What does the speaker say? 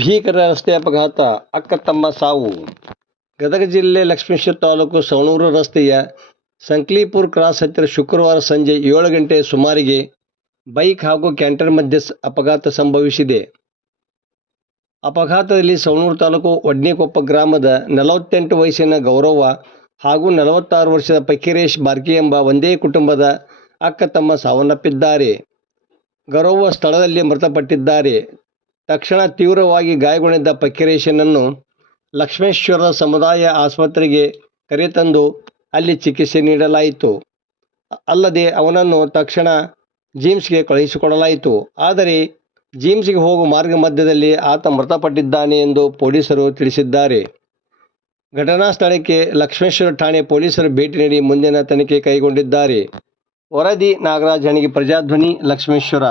ಭೀಕರ ರಸ್ತೆ ಅಪಘಾತ, ಅಕ್ಕ ತಮ್ಮ ಸಾವು. ಗದಗ ಜಿಲ್ಲೆ ಲಕ್ಷ್ಮೇಶ್ವರ ತಾಲೂಕು ಸವಣೂರು ರಸ್ತೆಯ ಸಂಕ್ಲಿಪುರ ಕ್ರಾಸ್ ಹತ್ತಿರ ಶುಕ್ರವಾರ ಸಂಜೆ 7 ಗಂಟೆ ಸುಮಾರಿಗೆ ಬೈಕ್ ಹಾಗೂ ಕ್ಯಾಂಟರ್ ಮಧ್ಯೆ ಅಪಘಾತ ಸಂಭವಿಸಿದೆ. ಅಪಘಾತದಲ್ಲಿ ಸವಣೂರು ತಾಲೂಕು ವಡ್ನೇಕೊಪ್ಪ ಗ್ರಾಮದ 48 ವಯಸ್ಸಿನ ಗೌರವ್ವ ಹಾಗೂ 46 ವರ್ಷದ ಫಕೀರೇಶ್ ಬಾರ್ಕಿ ಎಂಬ ಒಂದೇ ಕುಟುಂಬದ ಅಕ್ಕ ತಮ್ಮ ಸಾವನ್ನಪ್ಪಿದ್ದಾರೆ. ಗೌರವ್ವ ಸ್ಥಳದಲ್ಲಿ ಮೃತಪಟ್ಟಿದ್ದಾರೆ. ತಕ್ಷಣ ತೀವ್ರವಾಗಿ ಗಾಯಗೊಂಡಿದ್ದ ಫಕೀರೇಶನನ್ನು ಲಕ್ಷ್ಮೇಶ್ವರ ಸಮುದಾಯ ಆಸ್ಪತ್ರೆಗೆ ಕರೆತಂದು ಅಲ್ಲಿ ಚಿಕಿತ್ಸೆ ನೀಡಲಾಯಿತು. ಅಲ್ಲದೆ ಅವನನ್ನು ತಕ್ಷಣ ಜಿಮ್ಸ್ಗೆ ಕಳುಹಿಸಿಕೊಡಲಾಯಿತು. ಆದರೆ ಜಿಮ್ಸ್ಗೆ ಹೋಗುವ ಮಾರ್ಗ ಮಧ್ಯದಲ್ಲಿ ಆತ ಮೃತಪಟ್ಟಿದ್ದಾನೆ ಎಂದು ಪೊಲೀಸರು ತಿಳಿಸಿದ್ದಾರೆ. ಘಟನಾ ಸ್ಥಳಕ್ಕೆ ಲಕ್ಷ್ಮೇಶ್ವರ ಠಾಣೆ ಪೊಲೀಸರು ಭೇಟಿ ನೀಡಿ ಮುಂದಿನ ತನಿಖೆ ಕೈಗೊಂಡಿದ್ದಾರೆ. ವರದಿ ನಾಗರಾಜ್ ಹಣಗಿ, ಪ್ರಜಾಧ್ವನಿ, ಲಕ್ಷ್ಮೇಶ್ವರ.